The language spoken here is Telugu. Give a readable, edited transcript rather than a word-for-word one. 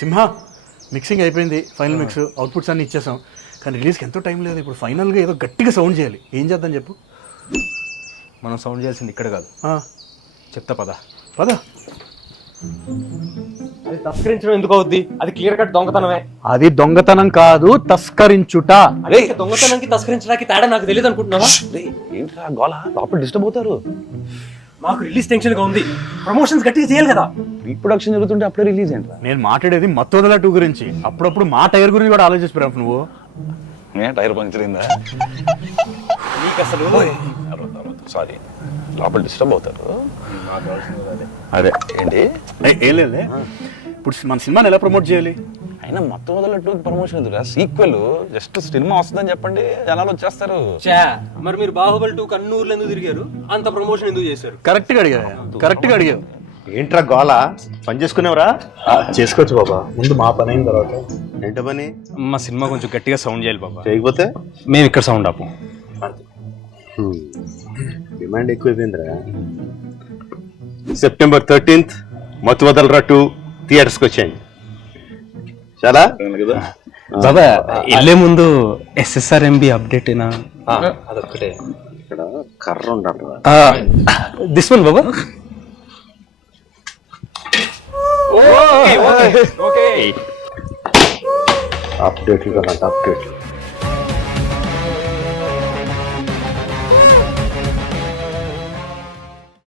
సింహ మిక్సింగ్ అయిపోయింది, ఫైనల్ మిక్స్ అవుట్పుట్స్ అన్ని ఇచ్చేసాం, కానీ రిలీజ్కి ఎంతో టైం లేదు. ఇప్పుడు ఫైనల్గా ఏదో గట్టిగా సౌండ్ చేయాలి. ఏం చేద్దాం చెప్పు? మనం సౌండ్ చేయాల్సింది ఇక్కడ కాదు, చెప్తా పద. అది తస్కరించడం ఎందుకు అవుద్ది? అది క్లియర్ కట్ దొంగతనమే. అది దొంగతనం కాదు, తస్కరించుట. అదే దొంగతనానికి తస్కరించడానికి తేడా నాకు తెలియదు అనుకుంటున్నావా? ఏంట్రా గోళ, లోపల డిస్టర్బ్ అవుతారు. మాకు రిలీజ్ టెన్షన్ గా ఉంది, ప్రమోషన్స్ గట్టిగా చేయాలి కదా. రీప్రొడక్షన్ జరుగుతుంటే అప్పుడే రిలీజ్ ఏంట్రా? నేను మాట్లాడేది మత్తోదల 2 గురించి. అప్పుడప్పుడు మా టైర్ గురించి కూడా ఆలోచిస్తున్నావు నువ్వు. టైర్ పంక్చర్ అయిందా? నీకు అసలు సారీ, లోపల డిస్టర్బ్ అవుతారు. అదే ఏంటి ఏం లేదు. ఇప్పుడు మన సినిమాని ఎలా ప్రమోట్ చేయాలి? అయినా మొత్తం వదలట్టు ప్రమోషన్ ఎదురా, సీక్వెల్ జస్ట్ సినిమా వస్తుందని చెప్పండి, జనాలు వచ్చేస్తారు. మరి మీరు బాహుబలి 2 కన్నూరులో ఎందుకు తిరిగారు? అంత ప్రమోషన్ ఎందుకు చేశారు? కరెక్ట్గా అడిగావు. ఏంట్రా గోళ, పని చేసుకునేవరా? చేసుకోవచ్చు బాబా, ముందు మా పని అయిన తర్వాత. ఏంట పని? మా సినిమా కొంచెం గట్టిగా సౌండ్ చేయాలి బాబా. చేయకపోతే మేము ఇక్కడ సౌండ్ ఆపు. డిమాండ్ ఎక్కువైపోయిందిరా. September 13th మత్తు వదలరా 2 థియేటర్స్కి వచ్చాయండి. చాలా కదా బాబా, వెళ్ళే ముందు SSRMB అప్డేట్ అయినా అదొక్కటే. ఇక్కడ కర్ర ఉండాలి. దిస్ వన్ బాబా. అప్డేట్లు కదా, అప్డేట్లు.